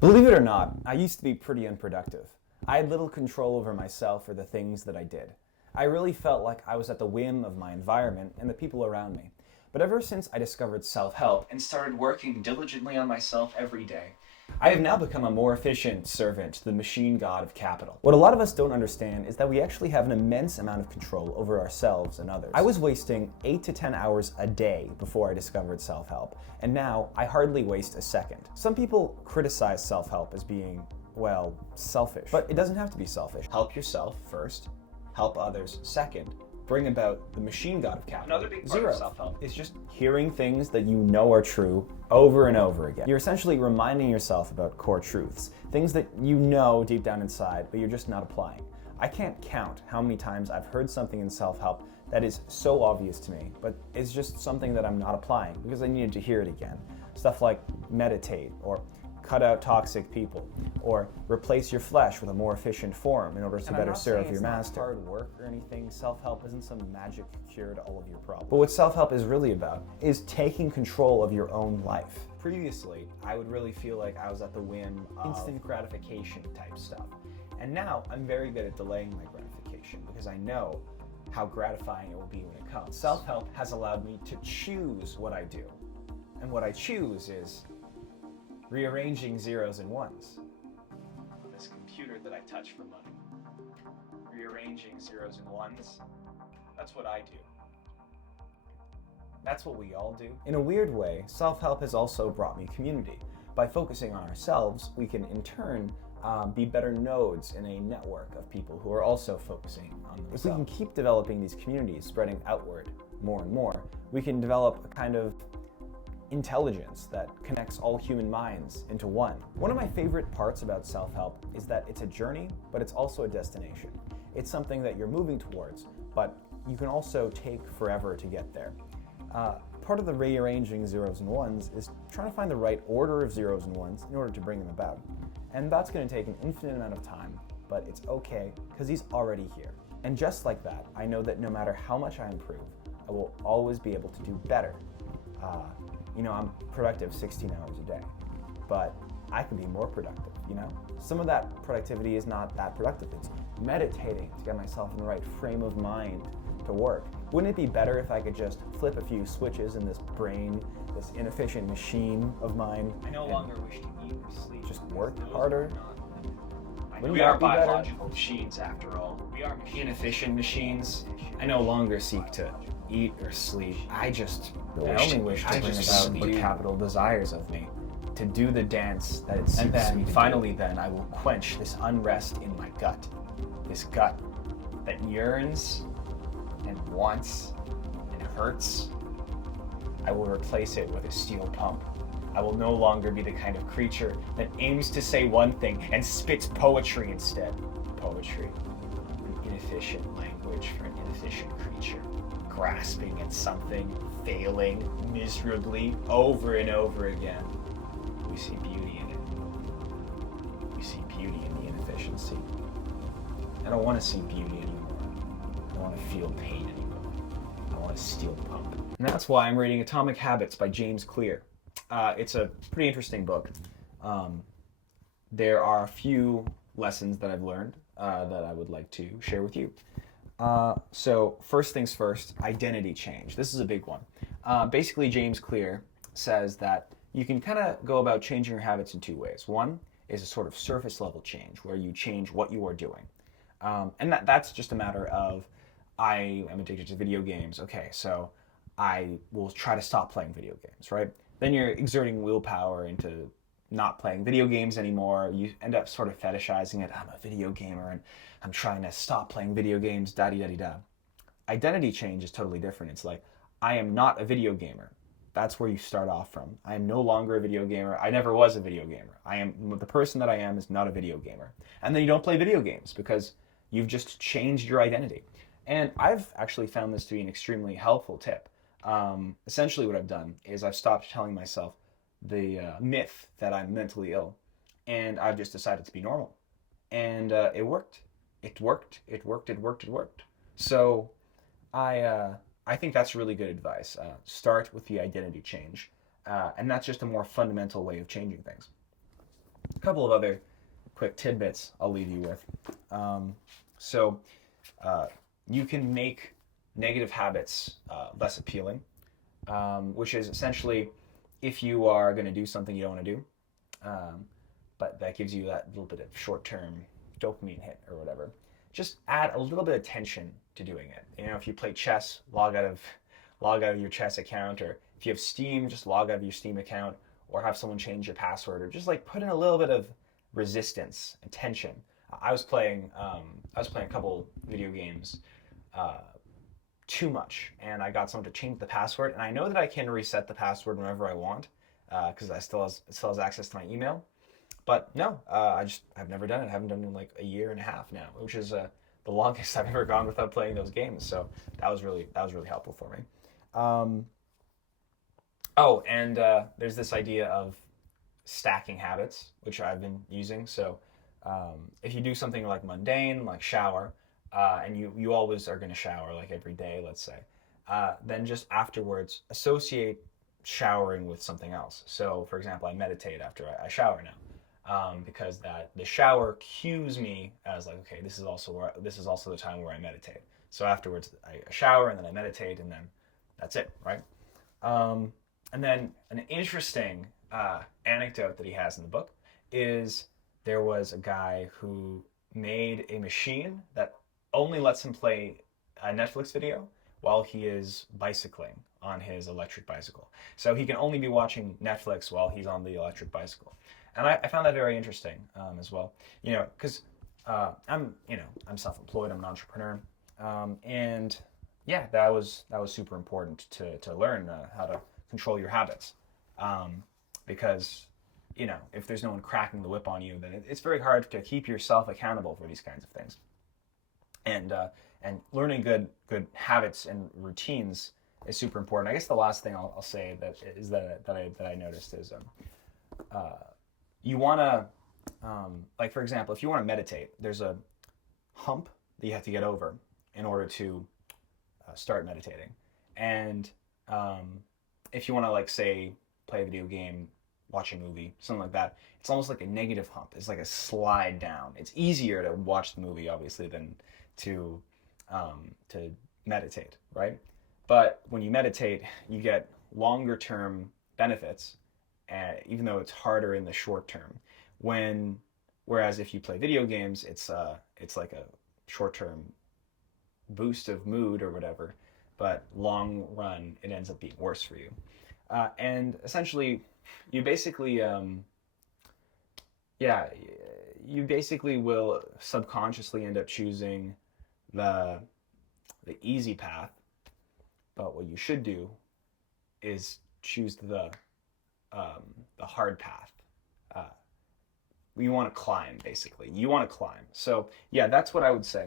Believe it or not, I used to be pretty unproductive. I had little control over myself or the things that I did. I really felt like I was at the whim of my environment and the people around me. But ever since I discovered self-help and started working diligently on myself every day, I have now become a more efficient servant to the machine god of capital. What a lot of us don't understand is that we actually have an immense amount of control over ourselves and others. I was wasting 8 to 10 hours a day before I discovered self-help, and now I hardly waste a second. Some people criticize self-help as being, well, selfish. But it doesn't have to be selfish. Help yourself first, help others second, bring about the machine god of capital. Another big part of self-help is just hearing things that you know are true over and over again. You're essentially reminding yourself about core truths, things that you know deep down inside, but you're just not applying. I can't count how many times I've heard something in self-help that is so obvious to me, but it's just something that I'm not applying because I needed to hear it again. Stuff like meditate, or cut out toxic people, or replace your flesh with a more efficient form in order to better serve your master. Hard work or anything. Self-help isn't some magic cure to all of your problems. But what self-help is really about is taking control of your own life. Previously, I would really feel like I was at the whim of instant gratification type stuff. And now I'm very good at delaying my gratification because I know how gratifying it will be when it comes. Self-help has allowed me to choose what I do. And what I choose is rearranging zeros and ones. This computer that I touch for money. Rearranging zeros and ones. That's what I do. That's what we all do. In a weird way, self-help has also brought me community. By focusing on ourselves, we can in turn be better nodes in a network of people who are also focusing on themselves. If we can keep developing these communities, spreading outward more and more, we can develop a kind of intelligence that connects all human minds into one. One of my favorite parts about self-help is that it's a journey, but it's also a destination. It's something that you're moving towards, but you can also take forever to get there. Part of the rearranging zeros and ones is trying to find the right order of zeros and ones in order to bring them about. And that's going to take an infinite amount of time, but it's okay because he's already here. And just like that, I know that no matter how much I improve, I will always be able to do better. You know, I'm productive 16 hours a day, but I could be more productive, you know? Some of that productivity is not that productive. It's meditating to get myself in the right frame of mind to work. Wouldn't it be better if I could just flip a few switches in this brain, this inefficient machine of mine? I no longer wish to eat or sleep. Just work harder? We are biological machines after all. We are inefficient machines. I no longer seek to eat or sleep. I only wish to bring about what capital desires of me, to do the dance that it seeks me to do. And then, finally then, I will quench this unrest in my gut. This gut that yearns and wants and hurts. I will replace it with a steel pump. I will no longer be the kind of creature that aims to say one thing and spits poetry instead. Poetry, an inefficient language for an inefficient creature, grasping at something, failing miserably over and over again. We see beauty in it. We see beauty in the inefficiency. I don't want to see beauty anymore. I don't want to feel pain anymore. I want a steel pump. And that's why I'm reading Atomic Habits by James Clear. It's a pretty interesting book. There are a few lessons that I've learned that I would like to share with you. So first things first, identity change. This is a big one. Basically, James Clear says that you can kind of go about changing your habits in two ways. One is a sort of surface level change where you change what you are doing. And that's just a matter of, I am addicted to video games. Okay, so I will try to stop playing video games, right? Then you're exerting willpower into not playing video games anymore. You end up sort of fetishizing it. I'm a video gamer and I'm trying to stop playing video games, da-di-da-di-da. Identity change is totally different. It's like, I am not a video gamer. That's where you start off from. I am no longer a video gamer. I never was a video gamer. The person that I am is not a video gamer. And then you don't play video games because you've just changed your identity. And I've actually found this to be an extremely helpful tip. Essentially what I've done is I've stopped telling myself the myth that I'm mentally ill, and I've just decided to be normal. And it worked. It worked. So I think that's really good advice. Start with the identity change. And that's just a more fundamental way of changing things. a couple of other quick tidbits I'll leave you with. So you can make negative habits less appealing, which is essentially if you are going to do something you don't want to do, but that gives you that little bit of short-term dopamine hit or whatever. Just add a little bit of tension to doing it. You know, if you play chess, log out of your chess account, or if you have Steam, just log out of your Steam account, or have someone change your password, or just like put in a little bit of resistance and tension. I was playing a couple video games too much, and I got someone to change the password, and I know that I can reset the password whenever I want because it still has access to my email. But no, I've never done it. I haven't done it in like a year and a half now, which is the longest I've ever gone without playing those games. So that was really helpful for me. And there's this idea of stacking habits, which I've been using. So if you do something like mundane, like shower, and you always are going to shower like every day, let's say, then just afterwards associate showering with something else. So for example, I meditate after I shower now. Because the shower cues me as like, okay, this is also the time where I meditate. So afterwards, I shower and then I meditate and then that's it, right? And then an interesting anecdote that he has in the book is there was a guy who made a machine that only lets him play a Netflix video while he is bicycling on his electric bicycle. So he can only be watching Netflix while he's on the electric bicycle. And I found that very interesting as well, you know, because I'm self-employed, I'm an entrepreneur, and yeah, that was super important to learn how to control your habits, because you know if there's no one cracking the whip on you, then it's very hard to keep yourself accountable for these kinds of things, and learning good habits and routines is super important. I guess the last thing I'll say that I noticed is you want to, like for example, if you want to meditate, there's a hump that you have to get over in order to start meditating. And if you want to, like, say, play a video game, watch a movie, something like that, it's almost like a negative hump. It's like a slide down. It's easier to watch the movie, obviously, than to meditate, right? But when you meditate, you get longer term benefits, even though it's harder in the short term. Whereas if you play video games, it's like a short term boost of mood or whatever, but long run it ends up being worse for you. And essentially, you basically will subconsciously end up choosing the easy path. But what you should do is choose the hard path. You want to climb, basically. You want to climb. So yeah, that's what I would say.